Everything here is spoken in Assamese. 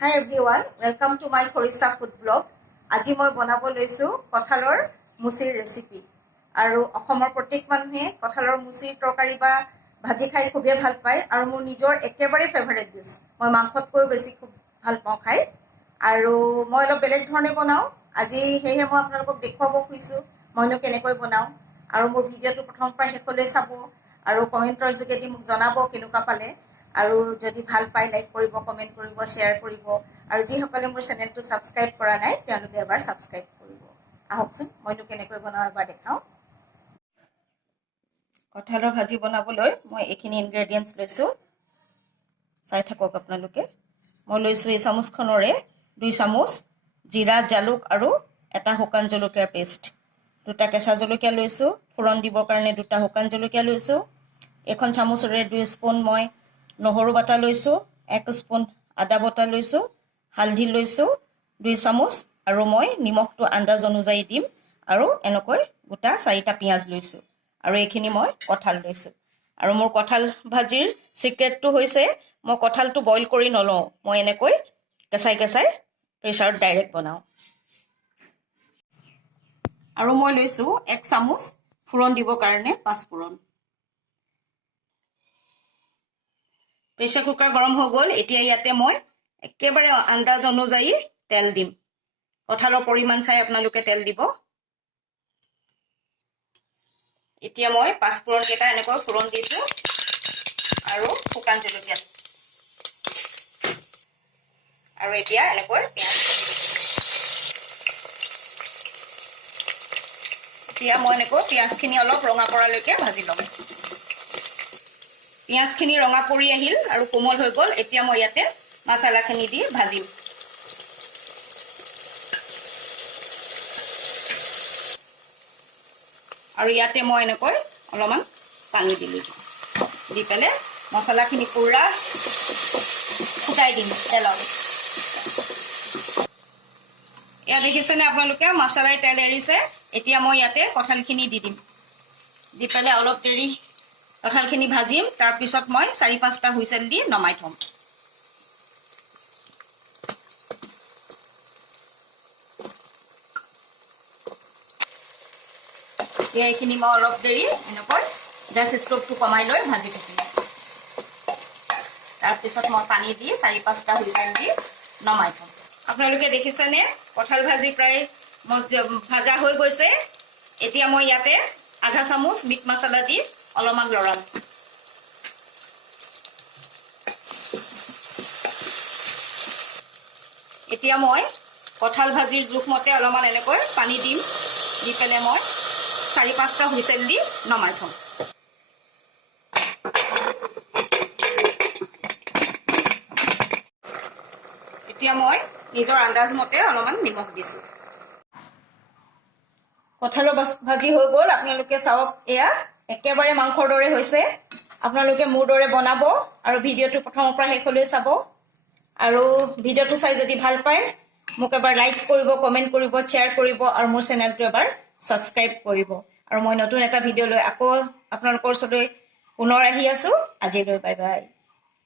Hi everyone, welcome to my Khorisa food vlog. আজি মই বনাব লৈছো কঁঠালৰ মুচিৰ ৰেচিপি আৰু অসমৰ প্ৰত্যেক মানুহে কঁঠালৰ মুচিৰ তৰকাৰী বা ভাজি খাই খুবেই ভাল পায় আৰু মোৰ নিজৰ একেবাৰে ফেভাৰিট ডিশ মই মাংসতকৈ বেছি খুব ভাল পাওঁ খাই আৰু মই অলপ বেলেগ ধৰণে বনাওঁ আজি হেহে মই আপোনালোকক দেখুৱাব খুজিছো মইনো কেনেকৈ বনাওঁ আৰু মোৰ ভিডিঅ'টো প্ৰথমৰ পৰা শেষলৈ চাব আৰু কমেণ্টৰ যোগেদি মোক জনাব কেনেকুৱা পালে আৰু যদি ভাল পাই লাইক কৰিব কমেন্ট কৰিব শেয়াৰ কৰিব আৰু যিসকলে মোৰ চেনেলটো সাবস্ক্ৰাইব কৰা নাই তেওঁলোকে এবাৰ সাবস্ক্ৰাইব কৰিব আহকচোন মইনো কেনেকৈ বনাওঁ এবাৰ দেখাওঁ কঁঠালৰ ভাজি বনাবলৈ মই এইখিনি ইনগ্ৰেডিয়েন্টছ লৈছো চাই থাকক আপোনালোকে মই লৈছো এই চামুচখনৰে 2 চামুচ জিৰা জালুক আৰু এটা শুকান জলকীয়াৰ পেষ্ট দুটা কেঁচা জলকীয়া লৈছো ফোৰণ দিবৰ কাৰণে দুটা শুকান জলকীয়া লৈছো এখন চামুচৰে 2 স্পুন মই নহৰু বাটা লৈছো 1 স্পুন আদা বটা লৈছো হালধি লৈছো 2 চামুচ আৰু মই নিমখটো আন্দাজ অনুযায়ী দিম আৰু এনেকৈ গোটা 4টা পিয়াজ লৈছো আৰু এইখিনি মই কঁঠাল লৈছো আৰু মোৰ কঁঠাল ভাজিৰ সিক্ৰেটটো হৈছে মই কঁঠালটো বইল কৰি নলওঁ মই এনেকৈ কেঁচাই কেঁচাই প্ৰেছাৰত ডাইৰেক্ট বনাওঁ আৰু মই লৈছো 1 চামুচ ফোৰণ দিবৰ কাৰণে পাঁচফোৰণ প্ৰেছাৰ কুকাৰ গৰম হৈ গ'ল এতিয়া ইয়াতে মই একেবাৰে আন্দাজ অনুযায়ী তেল দিম কঁঠালৰ পৰিমাণ চাই আপোনালোকে তেল দিব এতিয়া মই পাঁচফোৰণ কেইটা এনেকৈ ফোৰণ দিছো আৰু শুকান জলকীয়া আৰু এতিয়া এনেকৈ পিয়াজ এতিয়া মই এনেকৈ পিয়াজখিনি অলপ ৰঙা কৰালৈকে ভাজি ল'ম পিয়াজখিনি ৰঙা পৰি আহিল আৰু কোমল হৈ গ'ল এতিয়া মই ইয়াতে মছলাখিনি দি ভাজিম আৰু ইয়াতে মই এনেকৈ অলপমান পানী দিলোঁ দি পেলাই মছলাখিনি পুৰা ফুটাই দিম তেলত এয়া দেখিছেনে আপোনালোকে মছলাই তেল এৰিছে এতিয়া মই ইয়াতে কঁঠালখিনি দি দিম দি পেলাই অলপ দেৰি কঁঠালখিনি ভাজিম তাৰ পিছত মই 4-5টা হুইসেল দি নমাই থম এইখিনি মই অলপ দেৰি এনেকৈ গেছ ষ্টভটো কমাই লৈ ভাজি থাকিম তাৰ পিছত মই পানী দি 4-5টা হুইসেল দি নমাই থম আপোনালোকে দেখিছেনে কঁঠাল ভাজি প্ৰায় ভাজা হৈ গৈছে এতিয়া মই ইয়াতে আধা চামুচ মিট মছলা দি অলপমান লৰাম এতিয়া মই কঁঠাল ভাজিৰ জোখমতে অলপমান এনেকৈ পানী দিম দি পেলাই মই 4-5টা হুইসেল দি নমাই থম এতিয়া মই নিজৰ আন্দাজ মতে অলপমান নিমখ দিছো কঁঠালৰ ভাজি হৈ গ'ল আপোনালোকে চাওক এয়া একেবাৰে মাংসৰ দৰে হৈছে আপোনালোকে মোৰ দৰে বনাব আৰু ভিডিঅ'টো প্ৰথমৰ পৰা শেষলৈ চাব আৰু ভিডিঅ'টো চাই যদি ভাল পায় মোক এবাৰ লাইক কৰিব কমেন্ট কৰিব শ্বেয়াৰ কৰিব আৰু মোৰ চেনেলটো এবাৰ সাবস্ক্ৰাইব কৰিব আৰু মই নতুন এটা ভিডিঅ' লৈ আকৌ আপোনালোকৰ ওচৰলৈ পুনৰ আহি আছো আজিলৈ বাই বাই